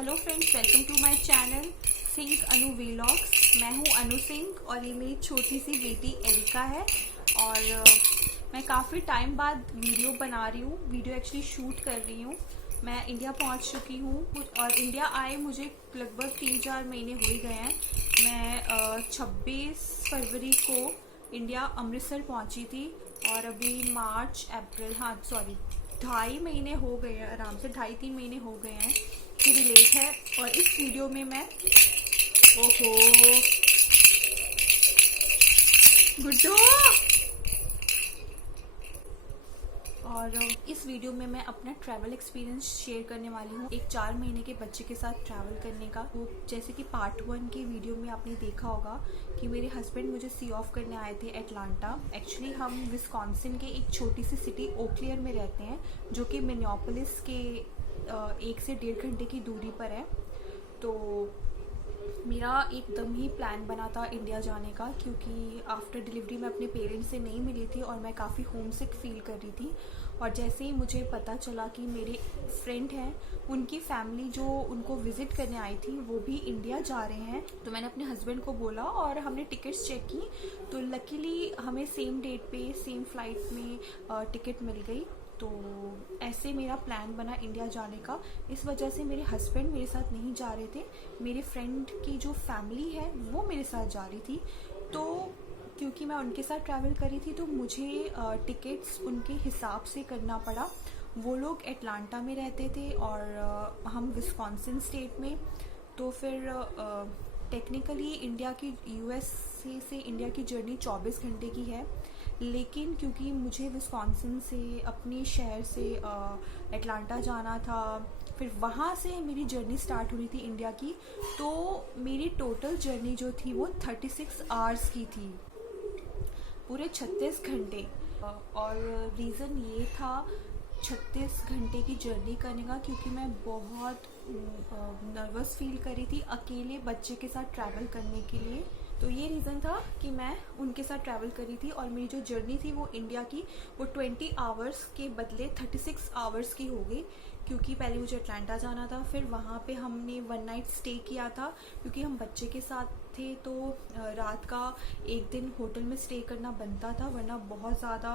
Hello friends, welcome to my channel Singh Anu vlogs. मैं हूं अनु सिंह और ये मेरी छोटी सी बेटी एरिका है। और मैं काफ़ी टाइम बाद वीडियो बना रही हूँ, वीडियो एक्चुअली शूट कर रही हूँ। मैं इंडिया पहुँच चुकी हूँ और इंडिया आए मुझे लगभग 3-4 महीने हो ही गए हैं। मैं 26 फरवरी को इंडिया अमृतसर पहुँची थी और अभी मार्च अप्रैल 2.5 महीने हो गए हैं, आराम से 2.5-3 महीने हो गए हैं, थोड़ी लेट है। और इस वीडियो में मैं ओहो गुड्डो और इस वीडियो में मैं अपना ट्रैवल एक्सपीरियंस शेयर करने वाली हूँ, एक 4 महीने के बच्चे के साथ ट्रैवल करने का। वो जैसे कि पार्ट 1 के वीडियो में आपने देखा होगा कि मेरे हस्बैंड मुझे सी ऑफ करने आए थे एटलांटा। एक्चुअली हम विस्कॉन्सिन के एक छोटी सी सिटी ओक क्लियर में रहते हैं, जो कि मिनियापोलिस के 1 से 1.5 घंटे की दूरी पर है। तो मेरा एकदम ही प्लान बना था इंडिया जाने का, क्योंकि आफ्टर डिलीवरी मैं अपने पेरेंट्स से नहीं मिली थी और मैं काफ़ी होमसिक फील कर रही थी। और जैसे ही मुझे पता चला कि मेरे फ्रेंड हैं, उनकी फैमिली जो उनको विज़िट करने आई थी वो भी इंडिया जा रहे हैं, तो मैंने अपने हस्बैंड को बोला और हमने टिकट्स चेक की। तो लकीली हमें सेम डेट पे सेम फ्लाइट में टिकट मिल गई। तो ऐसे मेरा प्लान बना इंडिया जाने का। इस वजह से मेरे हस्बैंड मेरे साथ नहीं जा रहे थे, मेरे फ्रेंड की जो फैमिली है वो मेरे साथ जा रही थी। तो क्योंकि मैं उनके साथ ट्रैवल कर रही थी तो मुझे टिकट्स उनके हिसाब से करना पड़ा। वो लोग एटलांटा में रहते थे और हम विस्कॉन्सिन स्टेट में। तो फिर टेक्निकली इंडिया की यूएसए से इंडिया की जर्नी 24 घंटे की है, लेकिन क्योंकि मुझे विस्कॉन्सिन से अपने शहर से एटलांटा जाना था, फिर वहाँ से मेरी जर्नी स्टार्ट हो रही थी इंडिया की, तो मेरी टोटल जर्नी जो थी वो 36 आवर्स की थी, पूरे 36 घंटे। और रीज़न ये था 36 घंटे की जर्नी करने का, क्योंकि मैं बहुत नर्वस फील कर रही थी अकेले बच्चे के साथ ट्रैवल करने के लिए। तो ये रीज़न था कि मैं उनके साथ ट्रैवल करी थी और मेरी जो जर्नी थी वो इंडिया की वो 20 आवर्स के बदले 36 आवर्स की हो गई, क्योंकि पहले मुझे अटलांटा जाना था, फिर वहाँ पे हमने 1 नाइट स्टे किया था। क्योंकि हम बच्चे के साथ थे तो रात का 1 दिन होटल में स्टे करना बनता था, वरना बहुत ज़्यादा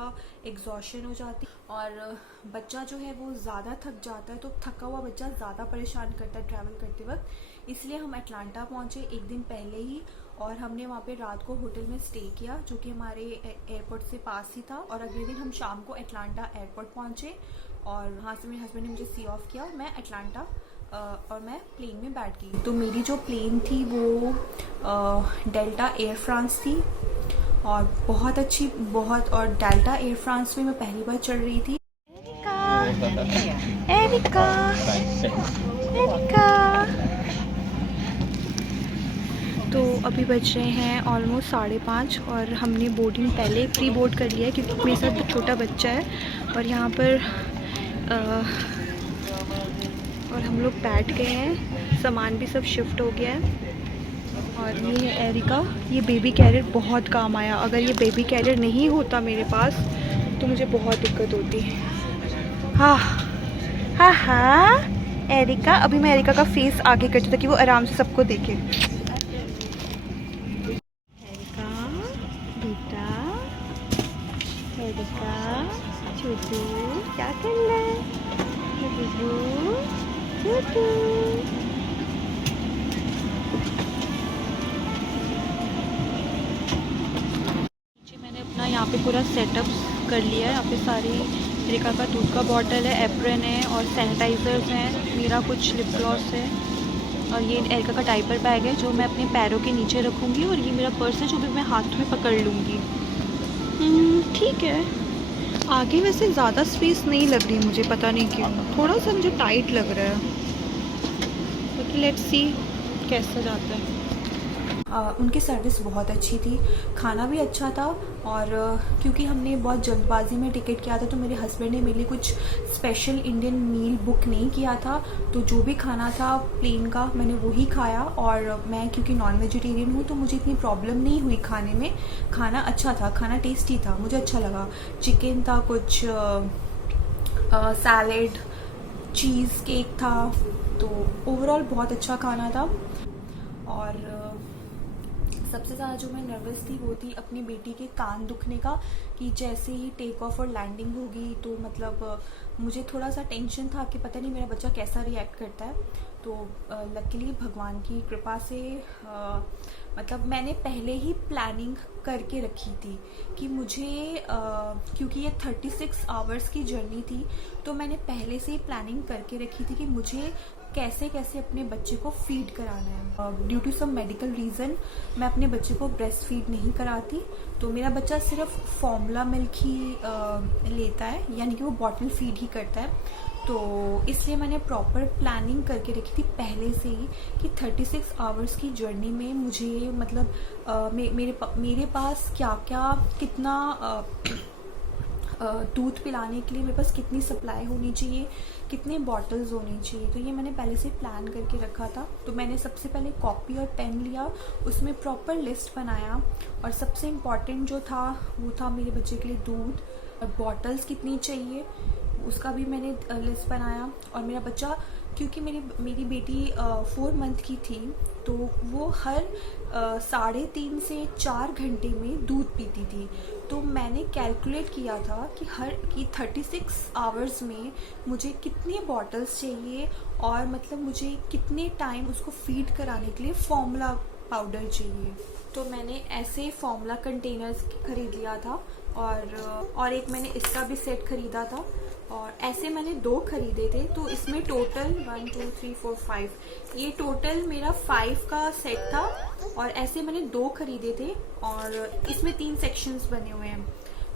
एग्जॉशन हो जाती और बच्चा जो है वो ज़्यादा थक जाता है। तो थका हुआ बच्चा ज़्यादा परेशान करता है ट्रैवल करते वक्त, इसलिए हम अटलांटा पहुँचे 1 दिन पहले ही और हमने वहाँ पे रात को होटल में स्टे किया, जो कि हमारे एयरपोर्ट से पास ही था। और अगले दिन हम शाम को अटलांटा एयरपोर्ट पहुँचे और वहाँ से मेरे हस्बैंड ने मुझे सी ऑफ किया। मैं अटलांटा और मैं प्लेन में बैठ गई। तो मेरी जो प्लेन थी वो डेल्टा एयर फ्रांस थी और बहुत अच्छी, बहुत। और डेल्टा एयर फ्रांस में मैं पहली बार चढ़ रही थी। Erica, Erica. तो अभी बज रहे हैं ऑलमोस्ट 5:30 और हमने बोर्डिंग पहले प्री बोर्ड कर लिया है, क्योंकि मेरे साथ तो छोटा बच्चा है। और यहाँ पर और हम लोग बैठ गए हैं, सामान भी सब शिफ्ट हो गया है। और ये है एरिका, ये बेबी कैरियर बहुत काम आया। अगर ये बेबी कैरियर नहीं होता मेरे पास तो मुझे बहुत दिक्कत होती। हाँ हाँ हाँ एरिका। अभी मैं एरिका का फेस आगे करती ताकि वो आराम से सबको देखे। बेटा, एरिका, छोटू क्या कर रहा है? छोटू, मैंने अपना यहाँ पे पूरा सेटअप कर लिया है। यहाँ पे सारी एरिका का दूध का बॉटल है, एप्रन है और सैनिटाइजर्स हैं, मेरा कुछ लिप ग्लॉस है। और ये एरिका का डायपर बैग है जो मैं अपने पैरों के नीचे रखूँगी। और ये मेरा पर्स है जो भी मैं हाथ में पकड़ लूँगी। ठीक है। आगे वैसे ज़्यादा स्पेस नहीं लग रही मुझे, पता नहीं क्यों, थोड़ा सा मुझे टाइट लग रहा है, लेकिन लेट्स सी कैसा जाता है। उनकी सर्विस बहुत अच्छी थी, खाना भी अच्छा था। और क्योंकि हमने बहुत जल्दबाजी में टिकट किया था तो मेरे हस्बैंड ने मेरे लिए कुछ स्पेशल इंडियन मील बुक नहीं किया था, तो जो भी खाना था प्लेन का मैंने वही खाया। और मैं क्योंकि नॉन वेजिटेरियन हूँ तो मुझे इतनी प्रॉब्लम नहीं हुई खाने में। खाना अच्छा था, खाना टेस्टी था, मुझे अच्छा लगा। चिकन था, कुछ सैलेड, चीज़ केक था, तो ओवरऑल बहुत अच्छा खाना था। और सबसे ज़्यादा जो मैं नर्वस थी वो थी अपनी बेटी के कान दुखने का, कि जैसे ही टेक ऑफ और लैंडिंग होगी तो मतलब मुझे थोड़ा सा टेंशन था कि पता नहीं मेरा बच्चा कैसा रिएक्ट करता है। तो लकीली भगवान की कृपा से मतलब मैंने पहले ही प्लानिंग करके रखी थी कि मुझे क्योंकि ये 36 आवर्स की जर्नी थी, तो मैंने पहले से ही प्लानिंग करके रखी थी कि मुझे कैसे कैसे अपने बच्चे को फीड कराना है। Due to some medical reason मैं अपने बच्चे को ब्रेस्ट फीड नहीं कराती, तो मेरा बच्चा सिर्फ फॉर्मूला मिल्क ही लेता है, यानी कि वो बॉटल फीड ही करता है। तो इसलिए मैंने प्रॉपर प्लानिंग करके रखी थी पहले से ही कि 36 आवर्स की जर्नी में मुझे मतलब मेरे पास क्या क्या कितना दूध पिलाने के लिए मेरे पास कितनी सप्लाई होनी चाहिए, कितने बॉटल्स होनी चाहिए। तो ये मैंने पहले से प्लान करके रखा था। तो मैंने सबसे पहले कॉपी और पेन लिया, उसमें प्रॉपर लिस्ट बनाया, और सबसे इम्पॉर्टेंट जो था वो था मेरे बच्चे के लिए दूध और बॉटल्स कितनी चाहिए, उसका भी मैंने लिस्ट बनाया। और मेरा बच्चा, क्योंकि मेरी बेटी 4 मंथ की थी, तो वो हर 3.5 से 4 घंटे में दूध पीती थी। तो मैंने कैलकुलेट किया था कि 36 आवर्स में मुझे कितने बॉटल्स चाहिए, और मतलब मुझे कितने टाइम उसको फीड कराने के लिए फॉर्मूला पाउडर चाहिए। तो मैंने ऐसे फॉर्मूला कंटेनर्स खरीद लिया था, और एक मैंने इसका भी सेट खरीदा था, और ऐसे मैंने 2 खरीदे थे। तो इसमें टोटल 1 2 3 4 5 ये टोटल मेरा 5 का सेट था, और ऐसे मैंने 2 खरीदे थे, और इसमें 3 सेक्शंस बने हुए हैं।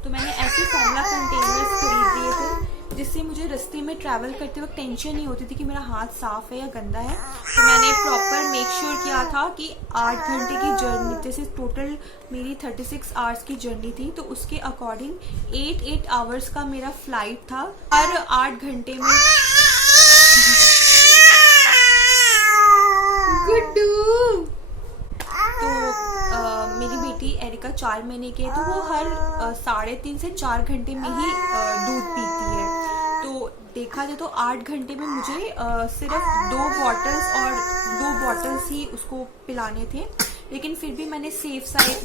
तो मैंने ऐसे फॉर्मूला कंटेनर्स खरीद लिए थे, जिससे मुझे रास्ते में ट्रैवल करते वक्त टेंशन नहीं होती थी कि मेरा हाथ साफ है या गंदा है। तो मैंने प्रॉपर मेक श्योर किया था कि 8 घंटे की जर्नी, जैसे टोटल मेरी 36 आवर्स की जर्नी थी, तो उसके अकॉर्डिंग 8 आवर्स का मेरा फ्लाइट था। हर 8 घंटे में गुड्डू। तो मेरी बेटी एरिका 4 महीने की है, तो वो हर 3.5 से 4 घंटे में ही दूध पीती है। तो देखा जाए तो 8 घंटे में मुझे सिर्फ 2 बॉटल्स ही उसको पिलाने थे। लेकिन फिर भी मैंने सेफ साइड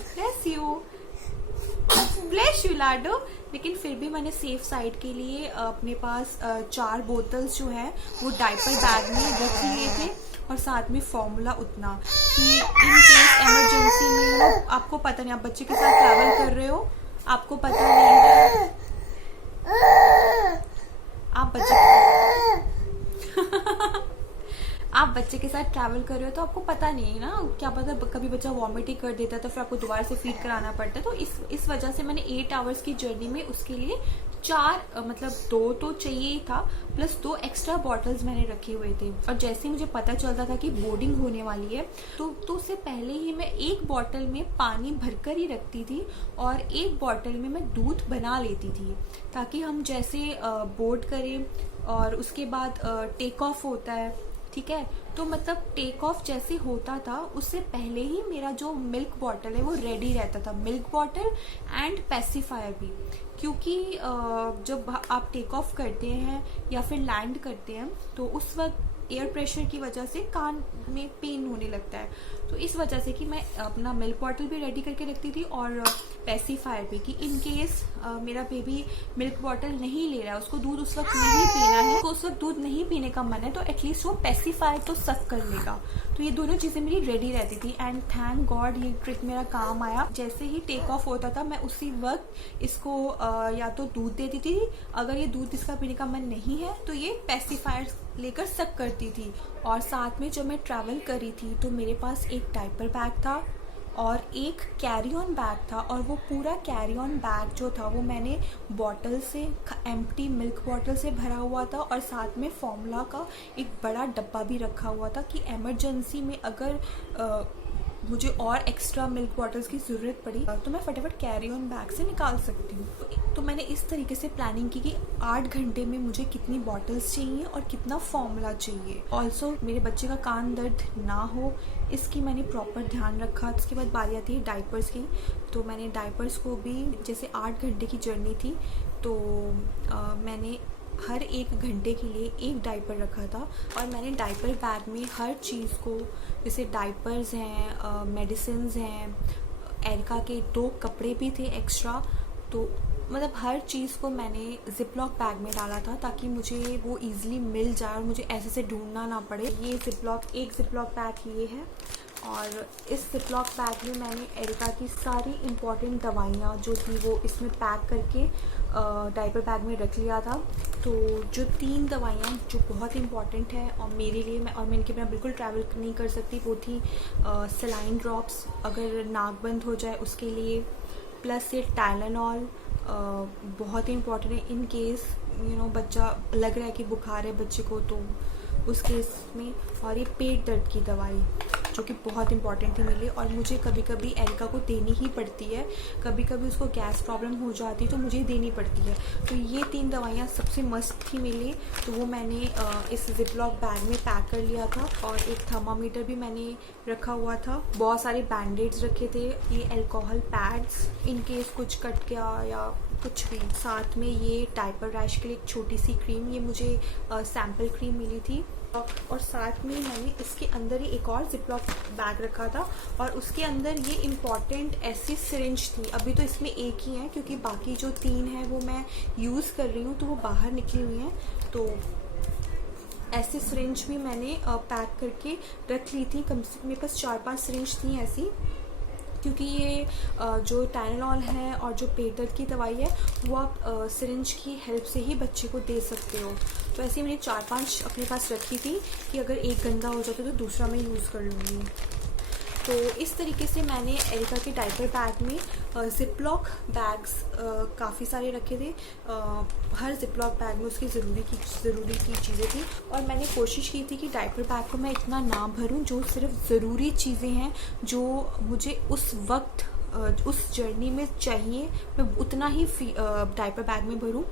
ब्लेस यू लाडो, लेकिन फिर भी मैंने सेफ साइड के लिए अपने पास 4 बोतल्स जो है वो डायपर बैग में रख लिए थे, और साथ में फॉर्मूला उतना कि इन केस इमरजेंसी में, आपको पता नहीं, आप बच्चे के साथ ट्रैवल कर रहे हो, आपको पता नहीं है, आप बच्चे के साथ ट्रैवल कर रहे हो तो आपको पता नहीं है ना, क्या पता कभी बच्चा वॉमिट ही कर देता है, तो फिर आपको दोबारा से फीड कराना पड़ता है। तो इस वजह से मैंने 8 आवर्स की जर्नी में उसके लिए 4 मतलब 2 तो चाहिए ही था, प्लस 2 एक्स्ट्रा बॉटल्स मैंने रखे हुए थे। और जैसे ही मुझे पता चलता था कि बोर्डिंग होने वाली है, तो उससे पहले ही मैं एक बॉटल में पानी भरकर ही रखती थी, और एक बॉटल में मैं दूध बना लेती थी, ताकि हम जैसे बोर्ड करें और उसके बाद टेक ऑफ होता है, ठीक है, तो मतलब टेक ऑफ जैसे होता था उससे पहले ही मेरा जो मिल्क बॉटल है वो रेडी रहता था, मिल्क बॉटल एंड पेसिफायर भी। क्योंकि जब आप टेक ऑफ करते हैं या फिर लैंड करते हैं तो उस वक्त एयर प्रेशर की वजह से कान में पेन होने लगता है। तो इस वजह से कि मैं अपना मिल्क बॉटल भी रेडी करके रखती थी, और पेसिफायर भी, कि इन केस मेरा बेबी मिल्क बॉटल नहीं ले रहा है, उसको दूध उस वक्त नहीं पीना है, तो उस वक्त दूध नहीं पीने का मन है, तो एटलीस्ट वो पेसिफायर तो सक कर लेगा। तो ये दोनों चीज़ें मेरी रेडी रहती थी, एंड थैंक गॉड ये ट्रिक मेरा काम आया। जैसे ही टेक ऑफ होता था मैं उसी वक्त इसको या तो दूध दे देती थी, अगर ये दूध इसका पीने का मन नहीं है तो ये पेसिफायर लेकर सक करती थी। और साथ में जब मैं ट्रैवल करी थी तो मेरे पास एक डायपर बैग था और एक कैरी ऑन बैग था, और वो पूरा कैरी ऑन बैग जो था वो मैंने बॉटल से, एम्प्टी मिल्क बॉटल से भरा हुआ था, और साथ में फॉर्मूला का एक बड़ा डब्बा भी रखा हुआ था कि इमरजेंसी में अगर मुझे और एक्स्ट्रा मिल्क बॉटल्स की ज़रूरत पड़ी तो मैं फटाफट कैरी ऑन बैग से निकाल सकती हूँ। तो मैंने इस तरीके से प्लानिंग की कि 8 घंटे में मुझे कितनी बॉटल्स चाहिए और कितना फॉर्मूला चाहिए। ऑल्सो मेरे बच्चे का कान दर्द ना हो इसकी मैंने प्रॉपर ध्यान रखा। उसके बाद बारी आती है डाइपर्स की, तो मैंने डाइपर्स को भी, जैसे 8 घंटे की जर्नी थी तो मैंने हर एक घंटे के लिए एक डायपर रखा था और मैंने डायपर बैग में हर चीज़ को, जैसे डायपर्स हैं, मेडिसिन्स हैं, एरिका के 2 कपड़े भी थे एक्स्ट्रा, तो मतलब हर चीज़ को मैंने ज़िपलॉक बैग में डाला था ताकि मुझे वो ईज़िली मिल जाए और मुझे ऐसे से ढूंढना ना पड़े। ये एक ज़िपलॉक बैग ये है और इस ज़िपलॉक बैग में मैंने एरिका की सारी इम्पॉर्टेंट दवाइयाँ जो थी वो इसमें पैक करके डायपर बैग में रख लिया था। तो जो 3 दवाइयाँ जो बहुत इम्पॉर्टेंट है और मेरे लिए, मैं इनके बिना बिल्कुल ट्रैवल नहीं कर सकती, वो थी सलाइन ड्रॉप्स अगर नाक बंद हो जाए उसके लिए, प्लस ये टाइलेनॉल बहुत ही इम्पॉर्टेंट है इन केस बच्चा लग रहा है कि बुखार है बच्चे को, तो उस केस में। और ये पेट दर्द की दवाई जो कि बहुत इंपॉर्टेंट थी मेरे लिए और मुझे कभी कभी एरिका को देनी ही पड़ती है, कभी कभी उसको गैस प्रॉब्लम हो जाती है तो मुझे देनी पड़ती है। तो ये 3 दवाइयाँ सबसे मस्त थी मेरे लिए, तो वो मैंने इस ज़िपलॉक बैग में पैक कर लिया था। और एक थर्मामीटर भी मैंने रखा हुआ था, बहुत सारे बैंडेड्स रखे थे, ये अल्कोहल पैड्स इन केस कुछ कट गया या कुछ भी, साथ में ये डायपर रैश के लिए एक छोटी सी क्रीम, ये मुझे सैम्पल क्रीम मिली थी। और साथ में मैंने इसके अंदर ही एक और ज़िपलॉक बैग रखा था और उसके अंदर ये इम्पॉर्टेंट ऐसी सिरिंज थी। अभी तो इसमें एक ही है क्योंकि बाकी जो 3 हैं वो मैं यूज़ कर रही हूँ तो वो बाहर निकली हुई हैं। तो ऐसी सिरिंज भी मैंने पैक करके रख ली थी, कम से कम मेरे पास 4-5 सिरिंज थी ऐसी, क्योंकि ये जो टाइलेनॉल है और जो पेट दर्द की दवाई है वो आप सिरिंज की हेल्प से ही बच्चे को दे सकते हो। तो ऐसे मैंने 4-5 अपने पास रखी थी कि अगर एक गंदा हो जाता तो दूसरा मैं यूज़ कर लूँगी। तो इस तरीके से मैंने एरिका के डायपर बैग में ज़िपलॉक बैग्स काफ़ी सारे रखे थे। हर ज़िपलॉक बैग में उसकी ज़रूरी की चीज़ें थी और मैंने कोशिश की थी कि डायपर बैग को मैं इतना ना भरूं, जो सिर्फ ज़रूरी चीज़ें हैं जो मुझे उस वक्त उस जर्नी में चाहिए मैं उतना ही डायपर बैग में भरूं।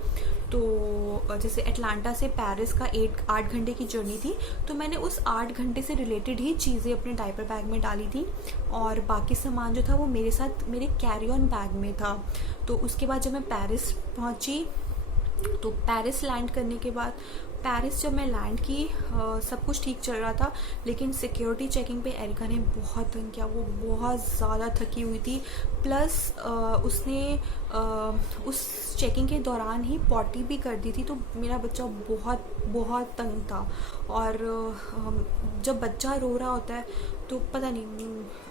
तो जैसे अटलांटा से पेरिस का 8 घंटे की जर्नी थी, तो मैंने उस 8 घंटे से रिलेटेड ही चीज़ें अपने डायपर बैग में डाली थी और बाकी सामान जो था वो मेरे साथ मेरे कैरी ऑन बैग में था। तो उसके बाद जब मैं पेरिस पहुंची, तो पेरिस लैंड करने के बाद पेरिस जब मैं लैंड की सब कुछ ठीक चल रहा था, लेकिन सिक्योरिटी चेकिंग पे एरिका ने बहुत तंग किया। वो बहुत ज़्यादा थकी हुई थी, प्लस उसने उस चेकिंग के दौरान ही पॉटी भी कर दी थी, तो मेरा बच्चा बहुत तंग था। और जब बच्चा रो रहा होता है तो पता नहीं,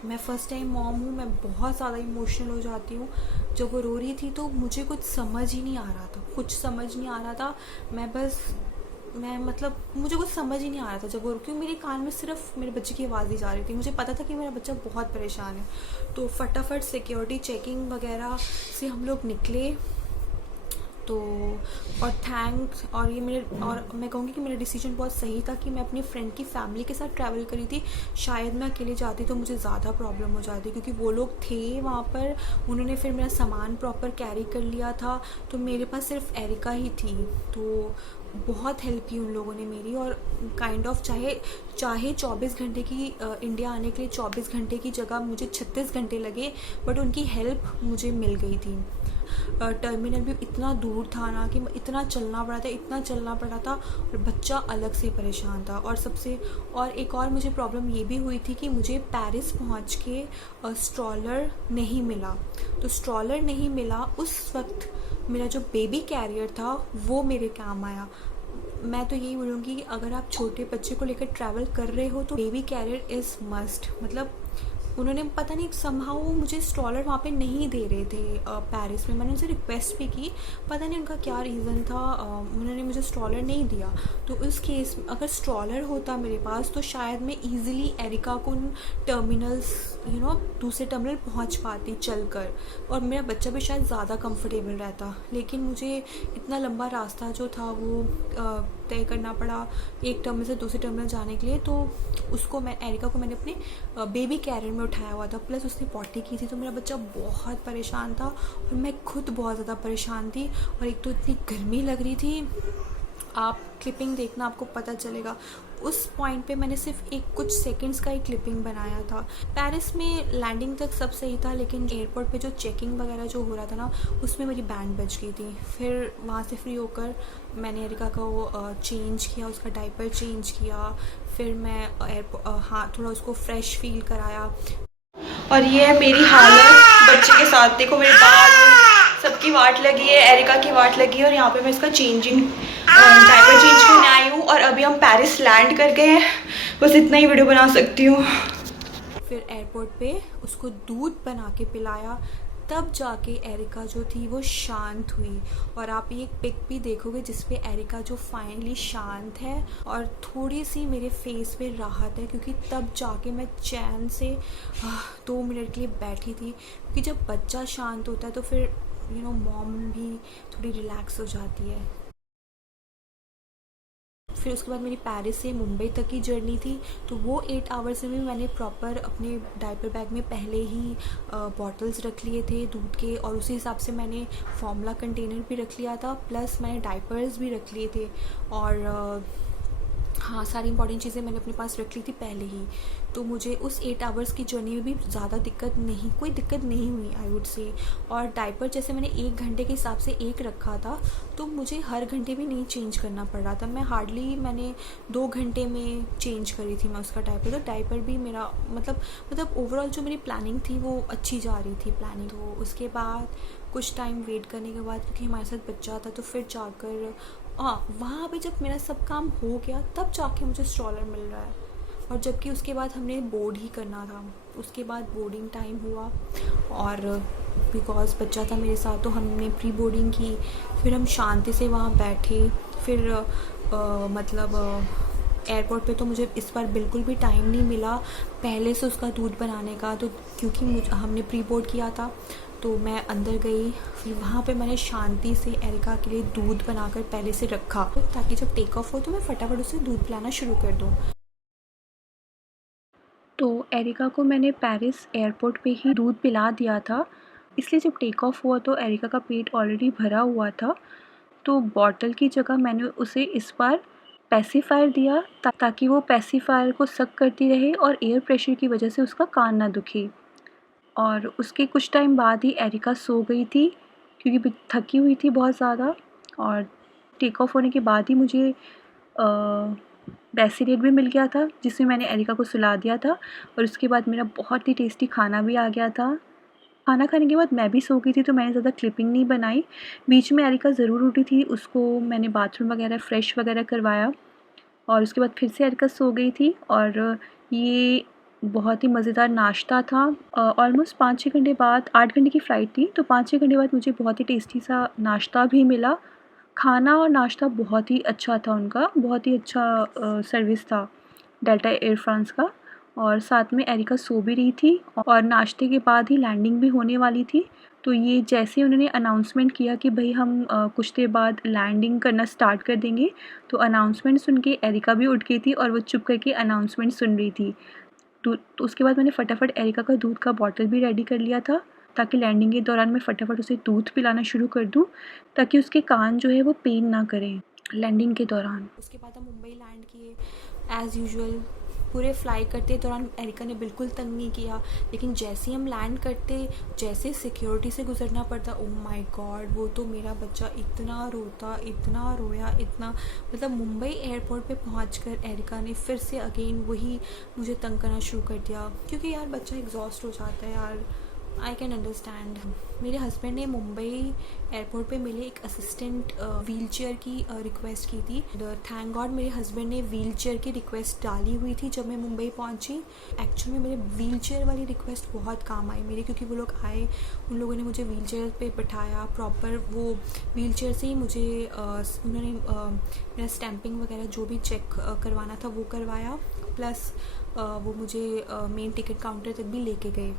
मैं फ़र्स्ट टाइम मॉम हूँ, मैं बहुत ज़्यादा इमोशनल हो जाती हूँ। जब वो रो रही थी तो मुझे कुछ समझ ही नहीं आ रहा था, मतलब मुझे कुछ समझ ही नहीं आ रहा था जब वो, क्योंकि मेरे कान में सिर्फ मेरे बच्चे की आवाज़ ही जा रही थी। मुझे पता था कि मेरा बच्चा बहुत परेशान है। तो फटाफट सिक्योरिटी चेकिंग वगैरह से हम लोग निकले। तो और मैं कहूँगी कि मेरा डिसीजन बहुत सही था कि मैं अपनी फ्रेंड की फैमिली के साथ ट्रैवल करी थी। शायद मैं अकेले जाती तो मुझे ज़्यादा प्रॉब्लम हो जाती, क्योंकि वो लोग थे वहाँ पर, उन्होंने फिर मेरा सामान प्रॉपर कैरी कर लिया था, तो मेरे पास सिर्फ एरिका ही थी। तो बहुत हेल्प की उन लोगों ने मेरी, और काइंड ऑफ चाहे 24 घंटे की इंडिया आने के लिए 24 घंटे की जगह मुझे 36 घंटे लगे, बट उनकी हेल्प मुझे मिल गई थी। टर्मिनल भी इतना दूर था ना कि इतना चलना पड़ा था और बच्चा अलग से परेशान था। और एक और मुझे प्रॉब्लम ये भी हुई थी कि मुझे पेरिस पहुंच के स्ट्रॉलर नहीं मिला। तो स्ट्रॉलर नहीं मिला उस वक्त मेरा जो बेबी कैरियर था वो मेरे काम आया। मैं तो यही बोलूँगी कि अगर आप छोटे बच्चे को लेकर ट्रैवल कर रहे हो तो बेबी कैरियर इज़ मस्ट। मतलब उन्होंने पता नहीं समहाउ वो मुझे स्ट्रॉलर वहाँ पे नहीं दे रहे थे पेरिस में। मैंने उनसे रिक्वेस्ट भी की, पता नहीं उनका क्या रीज़न था, उन्होंने मुझे स्ट्रॉलर नहीं दिया। तो उस केस में अगर स्ट्रॉलर होता मेरे पास तो शायद मैं ईज़िली एरिका को उन टर्मिनल्स दूसरे टर्मिनल पहुँच पाती चलकर, और मेरा बच्चा भी शायद ज़्यादा कंफर्टेबल रहता। लेकिन मुझे इतना लंबा रास्ता जो था वो तय करना पड़ा एक टर्मिनल से दूसरे टर्मिनल जाने के लिए। तो एरिका को मैंने अपने बेबी कैरियर में उठाया हुआ था, प्लस उसने पॉटी की थी, तो मेरा बच्चा बहुत परेशान था और मैं खुद बहुत ज़्यादा परेशान थी। और एक तो इतनी गर्मी लग रही थी, आप क्लिपिंग देखना आपको पता चलेगा, उस पॉइंट पे मैंने सिर्फ एक कुछ सेकंड्स का ही क्लिपिंग बनाया था। पेरिस में लैंडिंग तक सब सही था, लेकिन एयरपोर्ट पे जो चेकिंग वगैरह जो हो रहा था ना, उसमें मेरी बैंड बज गई थी। फिर वहाँ से फ्री होकर मैंने एरिका का वो चेंज किया, उसका डायपर चेंज किया, फिर मैं हाँ थोड़ा उसको फ्रेश फील कराया। और ये है मेरी हालत बच्चे के साथ। देखो मेरे बाल सबकी वाट लगी है, एरिका की वाट लगी है, और यहाँ पे मैं इसका डायपर चेंज करने आई हूँ। और अभी हम पेरिस लैंड कर गए हैं, बस इतना ही वीडियो बना सकती हूँ। फिर एयरपोर्ट पे उसको दूध बना के पिलाया, तब जाके एरिका जो थी वो शांत हुई। और आप ये एक पिक भी देखोगे जिसपे एरिका जो फाइनली शांत है, और थोड़ी सी मेरे फेस पे राहत है, क्योंकि तब जाके मैं चैन से 2 मिनट के लिए बैठी थी। क्योंकि जब बच्चा शांत होता है तो फिर मॉम भी थोड़ी रिलैक्स हो जाती है। फिर उसके बाद मेरी पेरिस से मुंबई तक की जर्नी थी, तो वो 8 आवर्स में भी मैंने प्रॉपर अपने डायपर बैग में पहले ही बॉटल्स रख लिए थे दूध के, और उसी हिसाब से मैंने फॉर्मूला कंटेनर भी रख लिया था, प्लस मैंने डायपर्स भी रख लिए थे। और हाँ, सारी इंपॉर्टेंट चीज़ें मैंने अपने पास रख ली थी पहले ही। तो मुझे उस 8 आवर्स की जर्नी में भी ज़्यादा कोई दिक्कत नहीं हुई, आई वुड से। और डायपर जैसे मैंने 1 घंटे के हिसाब से एक रखा था, तो मुझे हर घंटे भी नहीं चेंज करना पड़ रहा था। मैंने 2 घंटे में चेंज करी थी मैं उसका डायपर। तो डायपर भी मेरा मतलब ओवरऑल जो मेरी प्लानिंग थी वो अच्छी जा रही थी प्लानिंग। तो उसके बाद कुछ टाइम वेट करने के बाद, क्योंकि हमारे साथ बच्चा था, तो फिर जाकर वहाँ पे जब मेरा सब काम हो गया, तब जाके मुझे स्ट्रॉलर मिल रहा है। और जबकि उसके बाद हमने बोर्ड ही करना था, उसके बाद बोर्डिंग टाइम हुआ, और बिकॉज बच्चा था मेरे साथ तो हमने प्री बोर्डिंग की। फिर हम शांति से वहाँ बैठे। फिर एयरपोर्ट पे तो मुझे इस बार बिल्कुल भी टाइम नहीं मिला पहले से उसका दूध बनाने का, तो क्योंकि हमने प्री बोर्ड किया था, तो मैं अंदर गई। फिर वहाँ पे मैंने शांति से एरिका के लिए दूध बनाकर पहले से रखा, ताकि जब टेक ऑफ हो तो मैं फटाफट उसे दूध पिलाना शुरू कर दूँ। तो एरिका को मैंने पेरिस एयरपोर्ट पे ही दूध पिला दिया था, इसलिए जब टेक ऑफ हुआ तो एरिका का पेट ऑलरेडी भरा हुआ था। तो बॉटल की जगह मैंने उसे इस बार पेसिफायर दिया, ताकि वो पेसिफायर को सक करती रहे और एयर प्रेशर की वजह से उसका कान ना दुखे। और उसके कुछ टाइम बाद ही एरिका सो गई थी, क्योंकि थकी हुई थी बहुत ज़्यादा। और टेक ऑफ होने के बाद ही मुझे बेसिरेट भी मिल गया था, जिसमें मैंने एरिका को सुला दिया था। और उसके बाद मेरा बहुत ही टेस्टी खाना भी आ गया था। खाना खाने के बाद मैं भी सो गई थी, तो मैंने ज़्यादा क्लिपिंग नहीं बनाई। बीच में एरिका ज़रूर उठी थी, उसको मैंने बाथरूम वगैरह फ्रेश वगैरह करवाया, और उसके बाद फिर से एरिका सो गई थी। और ये बहुत ही मज़ेदार नाश्ता था। ऑलमोस्ट 5-6 घंटे बाद, 8 घंटे की फ़्लाइट थी, तो 5-6 घंटे बाद मुझे बहुत ही टेस्टी सा नाश्ता भी मिला। खाना और नाश्ता बहुत ही अच्छा था उनका, बहुत ही अच्छा सर्विस था डेल्टा एयर फ्रांस का। और साथ में एरिका सो भी रही थी, और नाश्ते के बाद ही लैंडिंग भी होने वाली थी। तो ये जैसे उन्होंने अनाउंसमेंट किया कि भाई हम कुछ देर बाद लैंडिंग करना स्टार्ट कर देंगे, तो अनाउंसमेंट सुन के एरिका भी उठ गई थी, और वो चुप करके अनाउंसमेंट सुन रही थी। तो उसके बाद मैंने फटाफट एरिका का दूध का बॉटल भी रेडी कर लिया था, ताकि लैंडिंग के दौरान मैं फटाफट उसे दूध पिलाना शुरू कर दूँ, ताकि उसके कान जो है वो पेन ना करें लैंडिंग के दौरान। उसके बाद हम मुंबई लैंड किए एज़ यूजुअल। पूरे फ्लाई करते दौरान एरिका ने बिल्कुल तंग नहीं किया, लेकिन जैसे ही हम लैंड करते, जैसे सिक्योरिटी से गुजरना पड़ता, ओह माय गॉड, वो तो मेरा बच्चा इतना रोता, इतना रोया, इतना मतलब मुंबई एयरपोर्ट पे पहुंचकर एरिका ने फिर से अगेन वही मुझे तंग करना शुरू कर दिया। क्योंकि यार बच्चा एग्जॉस्ट हो जाता है यार, आई कैन अंडरस्टैंड। मेरे हस्बैंड ने मुंबई एयरपोर्ट पे मिले एक असिस्टेंट व्हील चेयर की रिक्वेस्ट की थी। थैंक गॉड मेरे हस्बैंड ने व्हील चेयर की रिक्वेस्ट डाली हुई थी जब मैं मुंबई पहुंची। एक्चुअली मेरे व्हील चेयर वाली रिक्वेस्ट बहुत काम आई मेरे, क्योंकि वो लोग आए, उन लोगों ने मुझे व्हील चेयर पे बैठाया प्रॉपर। वो व्हील चेयर से ही मुझे उन्होंने मेरा स्टैंपिंग वगैरह जो भी चेक करवाना था वो करवाया, प्लस वो मुझे मेन टिकट काउंटर तक भी लेके गए।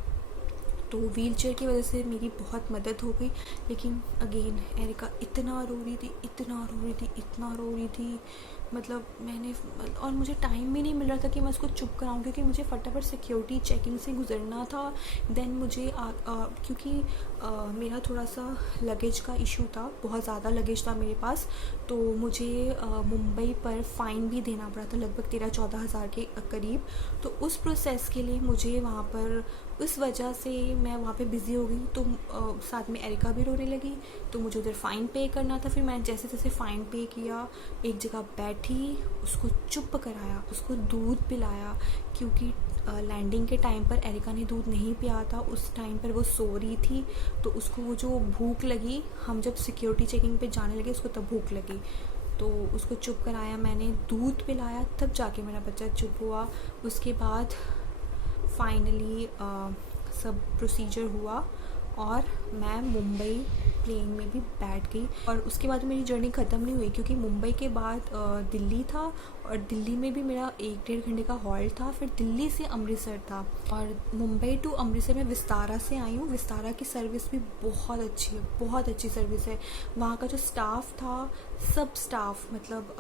तो व्हील चेयर की वजह से मेरी बहुत मदद हो गई। लेकिन अगेन एरिका इतना रो रही थी, इतना रो रही थी, इतना रो रही थी, मतलब मैंने, और मुझे टाइम भी नहीं मिल रहा था कि मैं उसको चुप कराऊं, क्योंकि मुझे फटाफट सिक्योरिटी चेकिंग से गुजरना था। देन मुझे क्योंकि मेरा थोड़ा सा लगेज का इशू था, बहुत ज़्यादा लगेज था मेरे पास, तो मुझे मुंबई पर फ़ाइन भी देना पड़ा था, लगभग 13-14 हज़ार के करीब। तो उस प्रोसेस के लिए मुझे वहाँ पर, उस वजह से मैं वहाँ पे बिज़ी हो गई। तो साथ में एरिका भी रोने लगी, तो मुझे उधर फ़ाइन पे करना था। फिर मैंने जैसे तैसे फ़ाइन पे किया, एक जगह बैठी, उसको चुप कराया, उसको दूध पिलाया, क्योंकि लैंडिंग के टाइम पर एरिका ने दूध नहीं पिया था। उस टाइम पर वो सो रही थी, तो उसको वो जो भूख लगी, हम जब सिक्योरिटी चेकिंग पे जाने लगे उसको तब भूख लगी, तो उसको चुप कराया, मैंने दूध पिलाया, तब जाके मेरा बच्चा चुप हुआ। उसके बाद फाइनली सब प्रोसीजर हुआ और मैं मुंबई प्लेन में भी बैठ गई। और उसके बाद मेरी जर्नी ख़त्म नहीं हुई, क्योंकि मुंबई के बाद दिल्ली था, और दिल्ली में भी मेरा 1-1.5 घंटे का हॉल्ट था। फिर दिल्ली से अमृतसर था, और मुंबई टू अमृतसर में विस्तारा से आई हूँ। विस्तारा की सर्विस भी बहुत अच्छी है, बहुत अच्छी सर्विस है। वहाँ का जो स्टाफ था, सब स्टाफ मतलब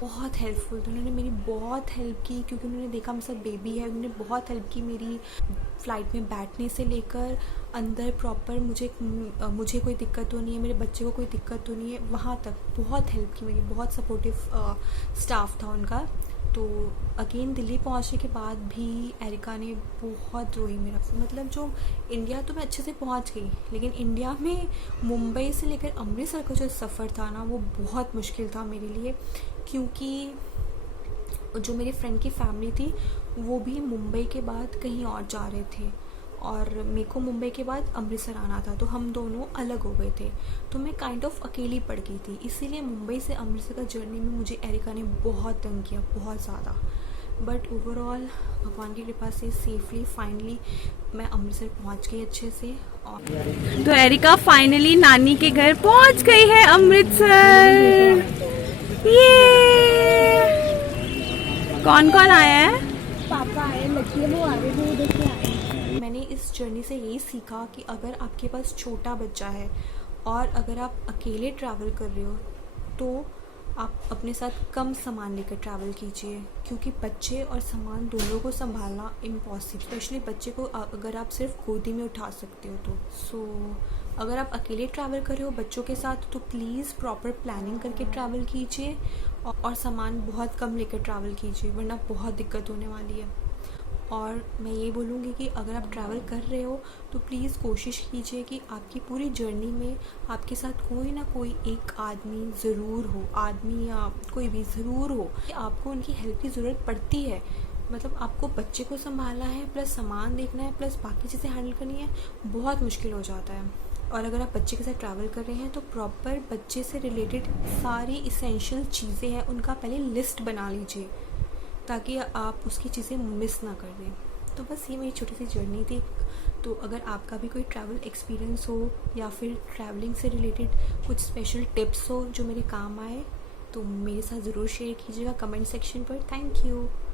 बहुत हेल्पफुल थे। उन्होंने मेरी बहुत हेल्प की, क्योंकि उन्होंने देखा मेरे साथ बेबी है। उन्होंने बहुत हेल्प की मेरी फ़्लाइट में बैठने से लेकर अंदर प्रॉपर मुझे कोई दिक्कत तो नहीं है, मेरे बच्चे को कोई दिक्कत तो नहीं है, वहाँ तक बहुत हेल्प की मेरी, बहुत सपोर्टिव स्टाफ था उनका। तो अगेन दिल्ली पहुँचने के बाद भी एरिका ने बहुत रोई मेरा, मतलब जो इंडिया तो मैं अच्छे से पहुँच गई, लेकिन इंडिया में मुंबई से लेकर अमृतसर का जो सफ़र था ना, वो बहुत मुश्किल था मेरे लिए। क्योंकि जो मेरे फ्रेंड की फैमिली थी, वो भी मुंबई के बाद कहीं और जा रहे थे, और मेरे को मुंबई के बाद अमृतसर आना था, तो हम दोनों अलग हो गए थे। तो मैं काइंड ऑफ अकेली पड़ गई थी, इसीलिए मुंबई से अमृतसर का जर्नी में मुझे एरिका ने बहुत तंग किया, बहुत ज़्यादा। बट ओवरऑल भगवान की कृपा से सेफली फाइनली मैं अमृतसर पहुंच गई अच्छे से। और तो एरिका फाइनली नानी के घर पहुंच गई है, अमृतसर। ये कौन कौन आया है? पापा आए, लकी वो आ गए, वो देख के आए। मैंने इस जर्नी से यही सीखा कि अगर आपके पास छोटा बच्चा है और अगर आप अकेले ट्रैवल कर रहे हो, तो आप अपने साथ कम सामान लेकर ट्रैवल कीजिए, क्योंकि बच्चे और सामान दोनों को संभालना इम्पॉसिबल, स्पेशली बच्चे को अगर आप सिर्फ गोदी में उठा सकते हो तो। सो अगर आप अकेले ट्रैवल कर रहे हो बच्चों के साथ, तो प्लीज़ प्रॉपर प्लानिंग करके ट्रैवल कीजिए, और सामान बहुत कम लेकर ट्रैवल कीजिए, वरना बहुत दिक्कत होने वाली है। और मैं ये बोलूँगी कि अगर आप ट्रैवल कर रहे हो तो प्लीज़ कोशिश कीजिए कि आपकी पूरी जर्नी में आपके साथ कोई ना कोई एक आदमी ज़रूर हो, आदमी या कोई भी ज़रूर हो। आपको उनकी हेल्प की ज़रूरत पड़ती है, मतलब आपको बच्चे को संभालना है, प्लस सामान देखना है, प्लस बाकी चीज़ें हैंडल करनी है, बहुत मुश्किल हो जाता है। और अगर आप बच्चे के साथ ट्रैवल कर रहे हैं तो प्रॉपर बच्चे से रिलेटेड सारी इसेंशियल चीज़ें हैं उनका पहले लिस्ट बना लीजिए, ताकि आप उसकी चीज़ें मिस ना कर दें। तो बस ये मेरी छोटी सी जर्नी थी। तो अगर आपका भी कोई ट्रैवल एक्सपीरियंस हो, या फिर ट्रैवलिंग से रिलेटेड कुछ स्पेशल टिप्स हो जो मेरे काम आए, तो मेरे साथ ज़रूर शेयर कीजिएगा कमेंट सेक्शन पर। Thank you.